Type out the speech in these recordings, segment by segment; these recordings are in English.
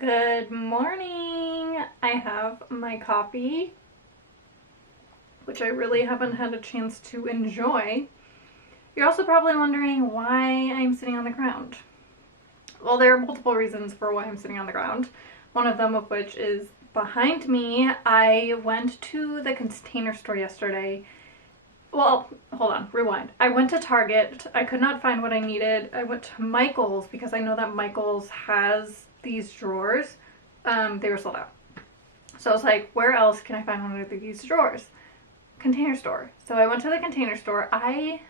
Good morning! I have my coffee, which I really haven't had a chance to enjoy. You're also probably wondering why I'm sitting on the ground. Well, there are multiple reasons for why I'm sitting on the ground. One of them of which is behind me. I went to the container store yesterday. Well, hold on, rewind. I went to Target. I could not find what I needed. I went to Michael's because I know that Michael's has these drawers. They were sold out. So I was like, where else can I find one of these drawers? Container store. So I went to the container store. I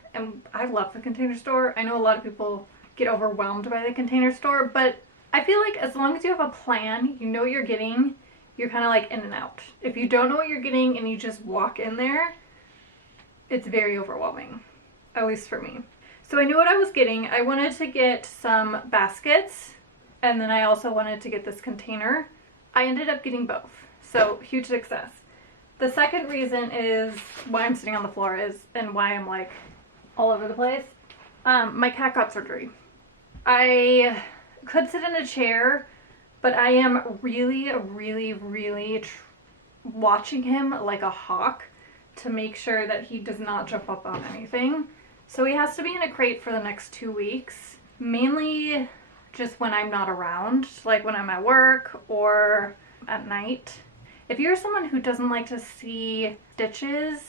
love the container store. I know a lot of people get overwhelmed by the container store, but I feel like as long as you have a plan, you know what you're getting, you're kind of like in and out. If you don't know what you're getting and you just walk in there, it's very overwhelming, at least for me. So I knew what I was getting. I wanted to get some baskets, and then I also wanted to get this container. I ended up getting both, so huge success. The second reason is why I'm sitting on the floor and why I'm like all over the place. My cat got surgery. I could sit in a chair, but I am really watching him like a hawk to make sure that he does not jump up on anything. So he has to be in a crate for the next 2 weeks, mainly just when I'm not around, like when I'm at work or at night. If you're someone who doesn't like to see stitches,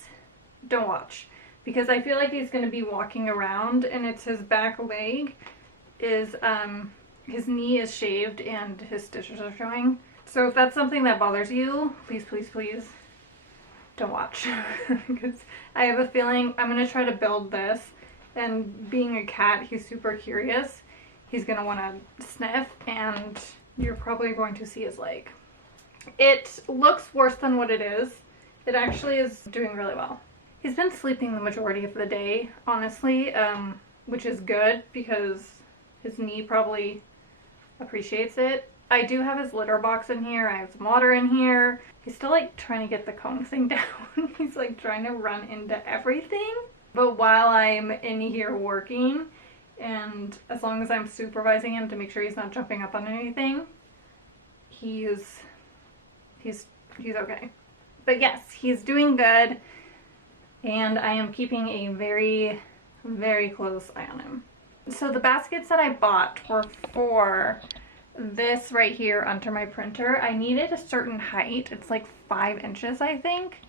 don't watch, because I feel like he's going to be walking around and it's his back leg is his knee is shaved and his stitches are showing. So if that's something that bothers you, please don't watch. Because I have a feeling I'm going to try to build this, and being a cat, he's super curious. He's going to want to sniff, and you're probably going to see his leg. It looks worse than what it is. It actually is doing really well. He's been sleeping the majority of the day, honestly, which is good because his knee probably appreciates it. I do have his litter box in here. I have some water in here. He's still like trying to get the cone thing down. He's like trying to run into everything. But while I'm in here working, and as long as I'm supervising him to make sure he's not jumping up on anything, he's okay. But yes, he's doing good, and I am keeping a very close eye on him. So the baskets that I bought were for this right here under my printer. I needed a certain height. It's like 5 inches, I think.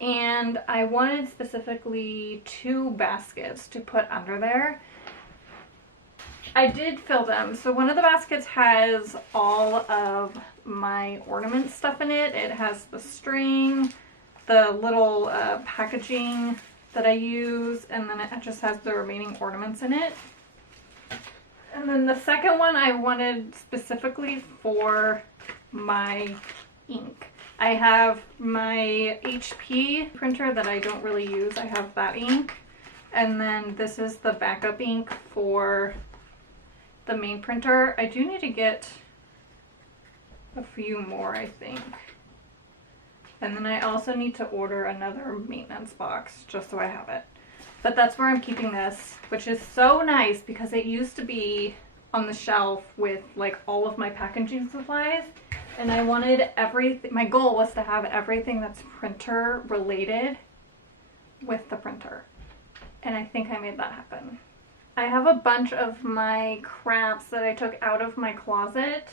And I wanted specifically 2 baskets to put under there. I did fill them. So one of the baskets has all of my ornament stuff in it. It has the string, the little packaging that I use, and then it just has the remaining ornaments in it. And then the second one I wanted specifically for my ink. I have my HP printer that I don't really use. I have that ink. And then this is the backup ink for the main printer. I do need to get a few more, I think. And then I also need to order another maintenance box just so I have it. But that's where I'm keeping this, which is so nice because it used to be on the shelf with like all of my packaging supplies, and I wanted everything. My goal was to have everything that's printer related with the printer, and I think I made that happen. I have a bunch of my crafts that I took out of my closet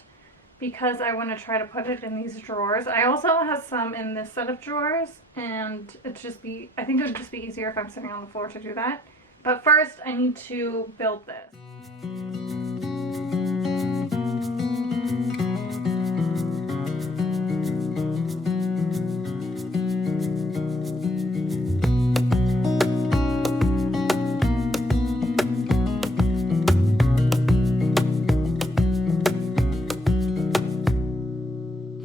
because I want to try to put it in these drawers. I also have some in this set of drawers, and I think it would just be easier if I'm sitting on the floor to do that. But first, I need to build this.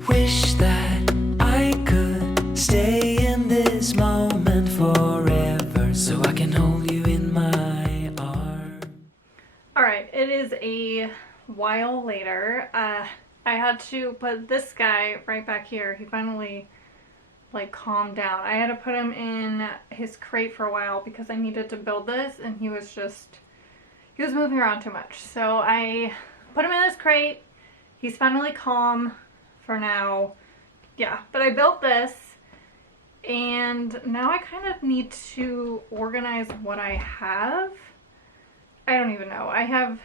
Wish that I could stay in this moment forever so I can hold you in my arms. Alright, it is a while later. I had to put this guy right back here. He finally like calmed down. I had to put him in his crate for a while because I needed to build this, and he was moving around too much. So I put him in his crate. he's finally calm for now. Yeah, but I built this, and now I kind of need to organize what I have. I don't even know. I have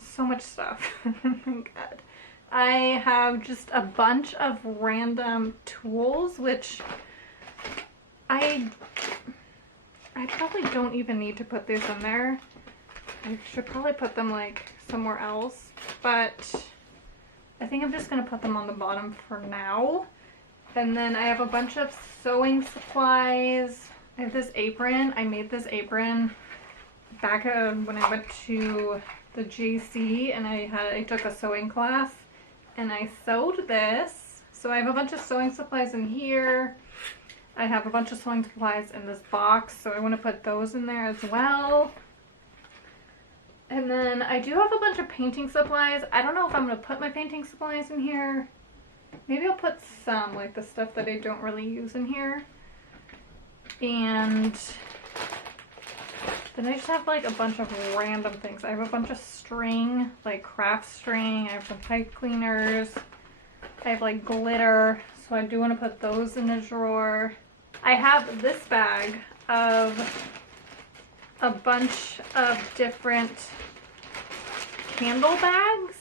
so much stuff. Oh my god. I have just a bunch of random tools, which I probably don't even need to put these in there. I should probably put them like somewhere else, but I think I'm just gonna put them on the bottom for now. And then I have a bunch of sewing supplies. I have this apron. I made this apron back when I went to the JC, and I took a sewing class and I sewed this. So I have a bunch of sewing supplies in here. I have a bunch of sewing supplies in this box, so I want to put those in there as well. And then I do have a bunch of painting supplies. I don't know if I'm going to put my painting supplies in here. Maybe I'll put some, like the stuff that I don't really use in here. And then I just have like a bunch of random things. I have a bunch of string, like craft string. I have some pipe cleaners. I have like glitter, so I do want to put those in a drawer. I have this bag of a bunch of different candle bags.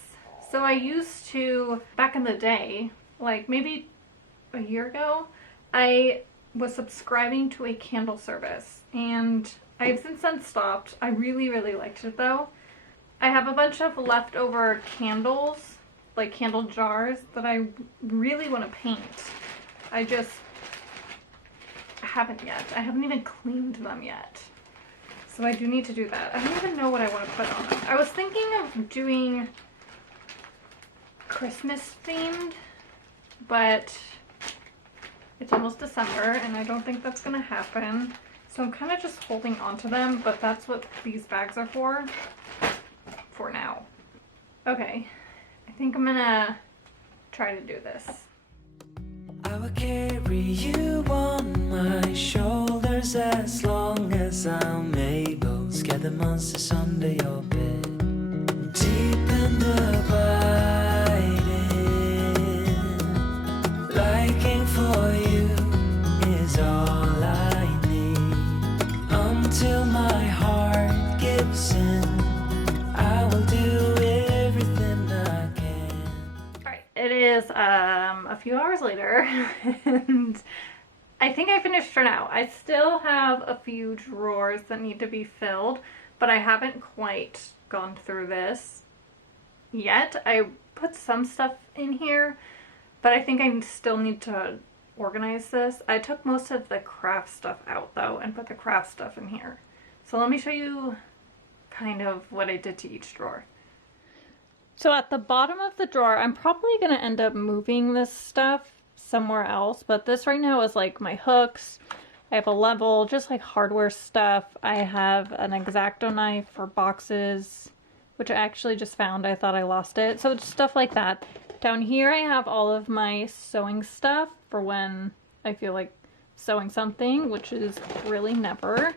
So I used to, back in the day, like maybe a year ago, I was subscribing to a candle service, and I've since then stopped. I really, really liked it though. I have a bunch of leftover candles, like candle jars, that I really want to paint. I just haven't yet. I haven't even cleaned them yet. So I do need to do that. I don't even know what I want to put on them. I was thinking of doing Christmas themed, but it's almost December and I don't think that's going to happen. So I'm kind of just holding on to them, but that's what these bags are for now. Okay, I think I'm gonna try to do this. I will carry you on my shoulders as long as I'm able. Scare the monsters under your bed. Deep in the biting, liking for you is all I need. Until my heart gives in, I will do everything I can. Alright, it is a few hours later and I think I finished for now. I still have a few drawers that need to be filled, but I haven't quite gone through this yet. I put some stuff in here, but I think I still need to organize this. I took most of the craft stuff out though and put the craft stuff in here. So let me show you kind of what I did to each drawer. So at the bottom of the drawer, I'm probably going to end up moving this stuff somewhere else, but this right now is like my hooks. I have a level, just like hardware stuff. I have an X-Acto knife for boxes, which I actually just found. I thought I lost it. So it's stuff like that. Down here I have all of my sewing stuff for when I feel like sewing something, which is really never.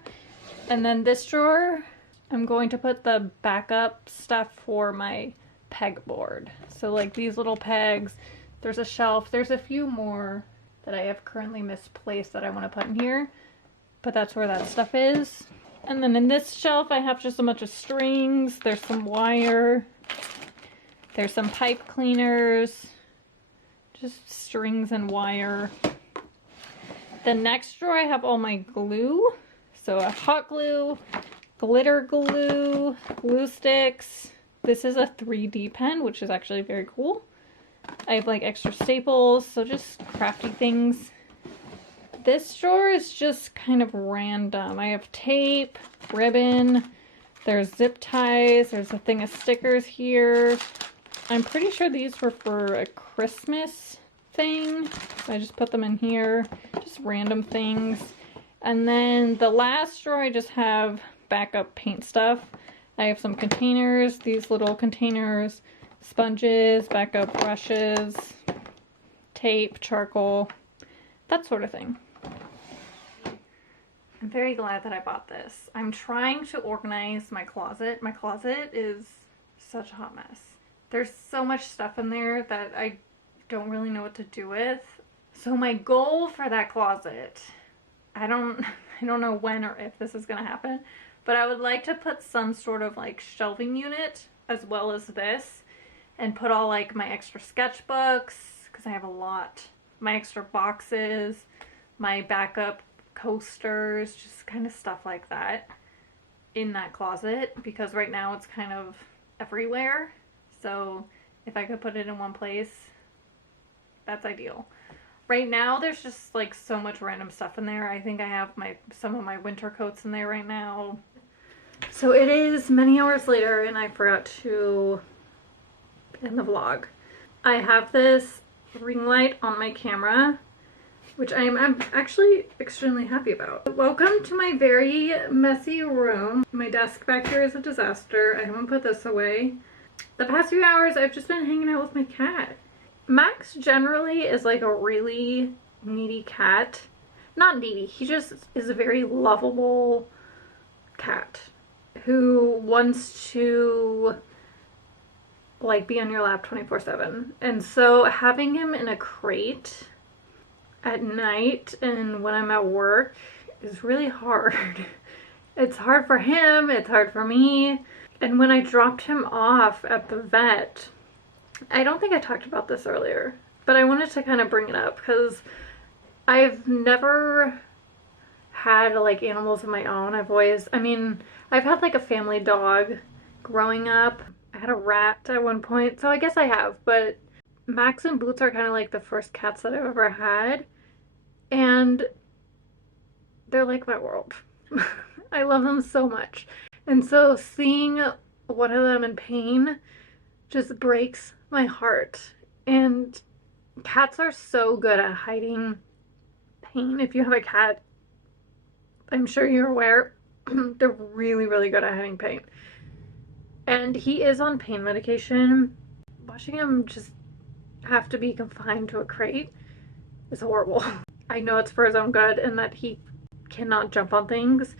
And then this drawer, I'm going to put the backup stuff for my pegboard. So like these little pegs, there's a shelf, there's a few more that I have currently misplaced that I want to put in here, but that's where that stuff is. And then in this shelf I have just a bunch of strings, there's some wire, there's some pipe cleaners, just strings and wire. The next drawer I have all my glue, so a hot glue, glitter glue, glue sticks. This is a 3D pen, which is actually very cool. I have like extra staples, so just crafty things. This drawer is just kind of random. I have tape, ribbon, there's zip ties, there's a thing of stickers here. I'm pretty sure these were for a Christmas thing. So I just put them in here, just random things. And then the last drawer I just have backup paint stuff. I have some containers, these little containers, sponges, backup brushes, tape, charcoal, that sort of thing. I'm very glad that I bought this. I'm trying to organize my closet. My closet is such a hot mess. There's so much stuff in there that I don't really know what to do with. So my goal for that closet, I don't know when or if this is gonna happen, but I would like to put some sort of like shelving unit as well as this, and put all like my extra sketchbooks, because I have a lot, my extra boxes, my backup coasters, just kind of stuff like that in that closet, because right now it's kind of everywhere. So if I could put it in one place, that's ideal. Right now there's just like so much random stuff in there. I think I have some of my winter coats in there right now. So it is many hours later and I forgot to end the vlog. I have this ring light on my camera, which I'm actually extremely happy about. Welcome to my very messy room. My desk back here is a disaster. I haven't put this away. The past few hours I've just been hanging out with my cat. Max generally is like a really needy cat. Not needy, he just is a very lovable cat who wants to like be on your lap 24/7. And so having him in a crate at night and when I'm at work is really hard. It's hard for him, it's hard for me. And when I dropped him off at the vet, I don't think I talked about this earlier, but I wanted to kind of bring it up because I've never had like animals of my own. I've had like a family dog growing up. I had a rat at one point, so I guess I have, but Max and Boots are kind of like the first cats that I've ever had, and they're like my world. I love them so much. And so seeing one of them in pain just breaks my heart. And cats are so good at hiding pain. If you have a cat, I'm sure you're aware, they're really, really good at hiding pain. And he is on pain medication. Watching him just have to be confined to a crate is horrible. I know it's for his own good and that he cannot jump on things.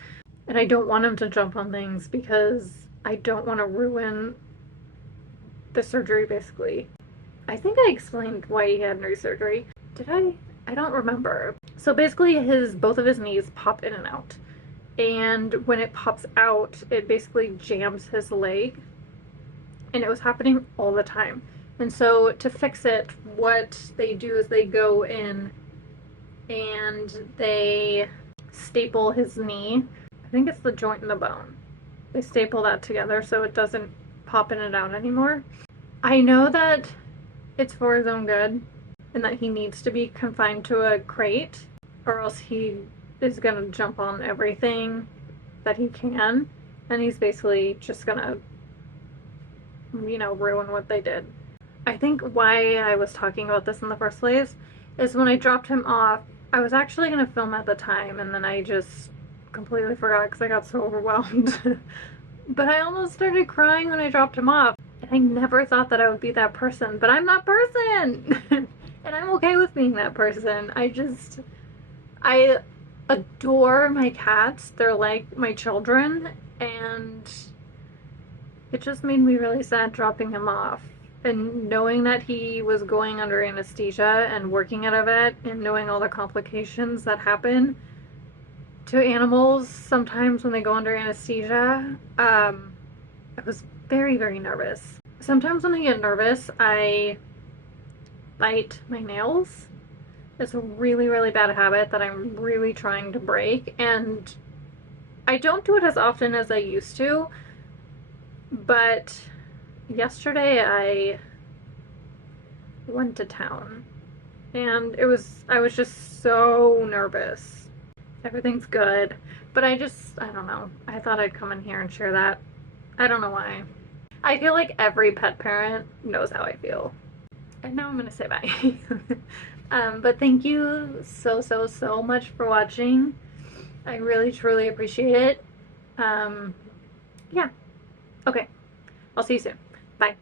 And I don't want him to jump on things because I don't want to ruin the surgery, basically. I think I explained why he had knee surgery. Did I? I don't remember. So basically both of his knees pop in and out. And when it pops out, it basically jams his leg. And it was happening all the time. And so to fix it, what they do is they go in and they staple his knee. I think it's the joint in the bone. They staple that together so it doesn't pop in and out anymore. I know that it's for his own good and that he needs to be confined to a crate or else he is gonna jump on everything that he can, and he's basically just gonna, ruin what they did. I think why I was talking about this in the first place is when I dropped him off, I was actually gonna film at the time and then I just completely forgot because I got so overwhelmed. But I almost started crying when I dropped him off. And I never thought that I would be that person, but I'm that person. And I'm okay with being that person. I adore my cats. They're like my children, and it just made me really sad dropping him off. And knowing that he was going under anesthesia and working at a vet and knowing all the complications that happen to animals sometimes when they go under anesthesia, I was very, very nervous. Sometimes when I get nervous, I bite my nails. It's a really, really bad habit that I'm really trying to break, and I don't do it as often as I used to, but yesterday I went to town and I was just so nervous. Everything's good, but I don't know. I thought I'd come in here and share that. I don't know why. I feel like every pet parent knows how I feel. And now I'm gonna say bye. But thank you so, so, so much for watching. I really, truly appreciate it. Yeah. Okay. I'll see you soon. Bye.